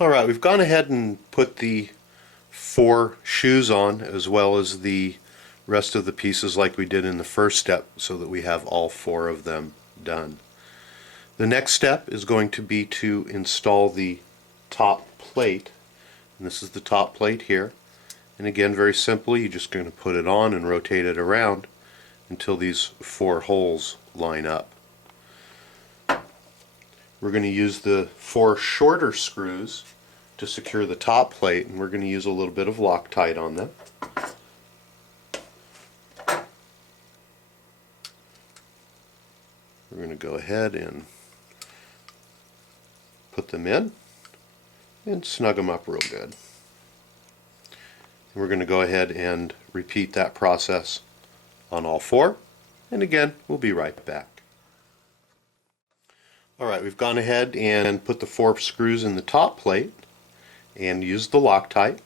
Alright, we've gone ahead and put the 4 shoes on as well as the rest of the pieces like we did in the first step so that we have all 4 of them done. The next step is going to be to install the top plate, and this is the top plate here, and again very simply you're just going to put it on and rotate it around until these 4 holes line up. We're going to use the 4 shorter screws to secure the top plate, and we're going to use a little bit of Loctite on them. We're going to go ahead and put them in and snug them up real good. And we're going to go ahead and repeat that process on all 4, and again we'll be right back. Alright, we've gone ahead and put the 4 screws in the top plate and used the Loctite.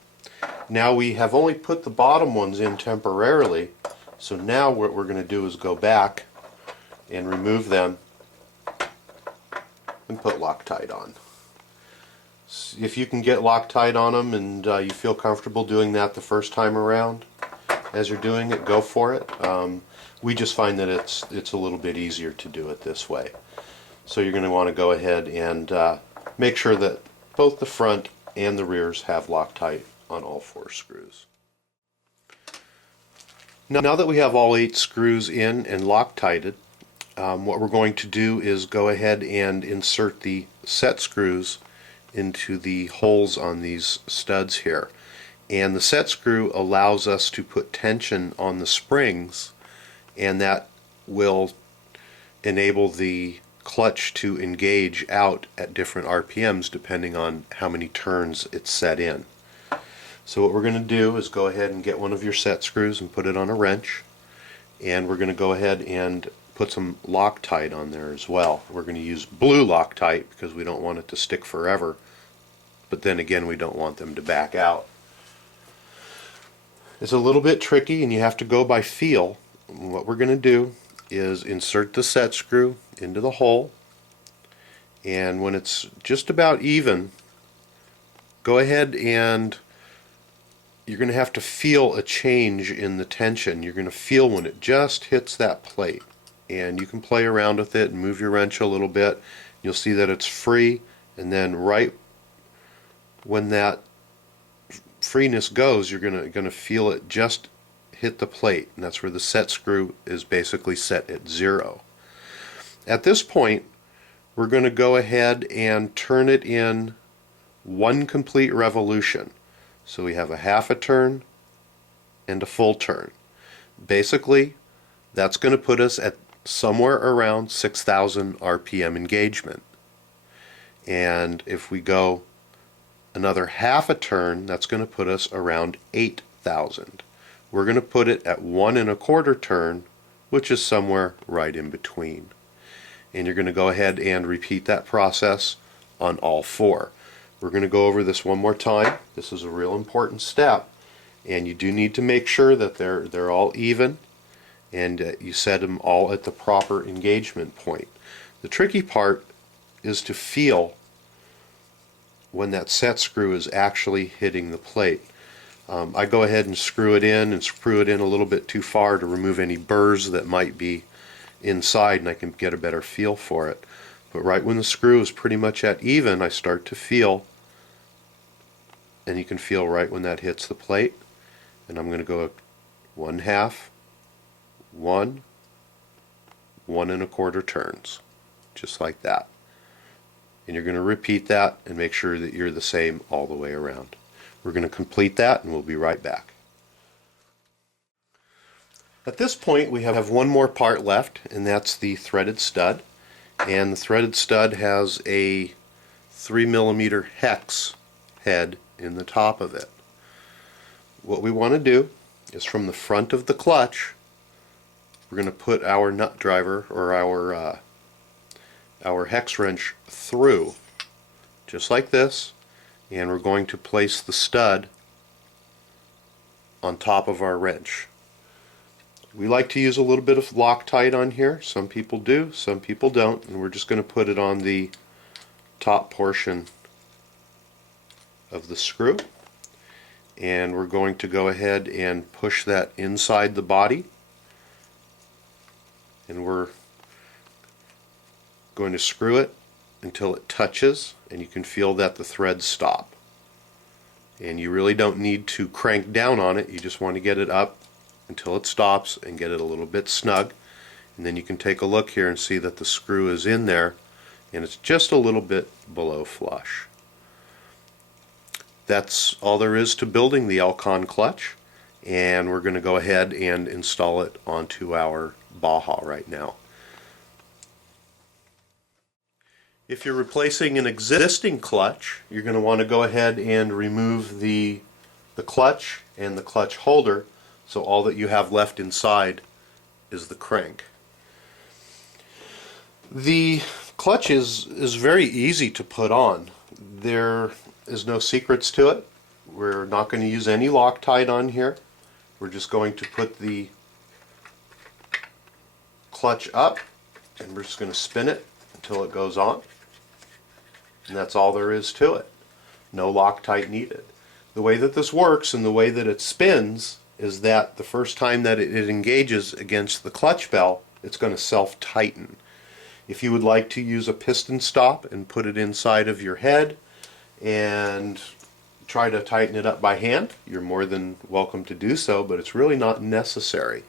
Now we have only put the bottom ones in temporarily, so now what we're going to do is go back and remove them and put Loctite on. If you can get Loctite on them and you feel comfortable doing that the first time around as you're doing it, go for it. We just find that it's a little bit easier to do it this way. So you're going to want to go ahead and make sure that both the front and the rears have Loctite on all 4 screws. Now that we have all 8 screws in and Loctited, what we're going to do is go ahead and insert the set screws into the holes on these studs here. And the set screw allows us to put tension on the springs, and that will enable the clutch to engage out at different RPMs depending on how many turns it's set in. So what we're going to do is go ahead and get one of your set screws and put it on a wrench, and we're going to go ahead and put some Loctite on there as well. We're going to use blue Loctite because we don't want it to stick forever, but then again we don't want them to back out. It's a little bit tricky and you have to go by feel. What we're going to do is insert the set screw into the hole, and when it's just about even, go ahead and you're going to have to feel a change in the tension. You're going to feel when it just hits that plate, and you can play around with it and move your wrench a little bit. You'll see that it's free, and then right when that freeness goes, you're going to feel it just hit the plate, and that's where the set screw is basically set at 0. At this point, we're going to go ahead and turn it in 1 complete revolution. So we have a half a turn and a full turn. Basically, that's going to put us at somewhere around 6,000 RPM engagement. And if we go another half a turn, that's going to put us around 8,000. We're going to put it at 1 1/4 turn, which is somewhere right in between. And you're going to go ahead and repeat that process on all 4. We're going to go over this one more time. This is a real important step, and you do need to make sure that they're all even and you set them all at the proper engagement point. The tricky part is to feel when that set screw is actually hitting the plate. I go ahead and screw it in a little bit too far to remove any burrs that might be inside, and I can get a better feel for it. But right when the screw is pretty much at even, I start to feel, and you can feel right when that hits the plate. And I'm going to go 1/2, 1, 1 1/4 turns, just like that. And you're going to repeat that and make sure that you're the same all the way around. We're going to complete that and we'll be right back. At this point we have one more part left, and that's the threaded stud. And the threaded stud has a 3mm hex head in the top of it. What we want to do is from the front of the clutch, we're going to put our nut driver or our hex wrench through, just like this, and we're going to place the stud on top of our wrench. We like to use a little bit of Loctite on here. Some people do, some people don't, and we're just going to put it on the top portion of the screw, and we're going to go ahead and push that inside the body, and we're going to screw it until it touches, and you can feel that the threads stop. And you really don't need to crank down on it, you just want to get it up until it stops and get it a little bit snug. And then you can take a look here and see that the screw is in there and it's just a little bit below flush. That's all there is to building the Elcon clutch, and we're going to go ahead and install it onto our Baja right now. If you're replacing an existing clutch, you're going to want to go ahead and remove the clutch and the clutch holder, so all that you have left inside is the crank. The clutch is very easy to put on. There is no secrets to it. We're not going to use any Loctite on here. We're just going to put the clutch up, and we're just going to spin it until it goes on. And that's all there is to it. No Loctite needed. The way that this works and the way that it spins is that the first time that it engages against the clutch bell, it's going to self-tighten. If you would like to use a piston stop and put it inside of your head and try to tighten it up by hand, you're more than welcome to do so, but it's really not necessary.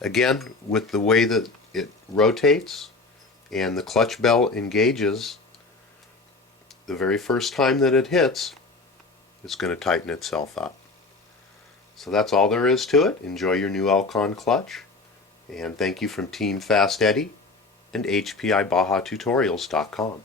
Again, with the way that it rotates and the clutch bell engages, the very first time that it hits, it's going to tighten itself up. So that's all there is to it. Enjoy your new Elcon clutch, and thank you from Team FastEddy and HPIBajaTutorials.com.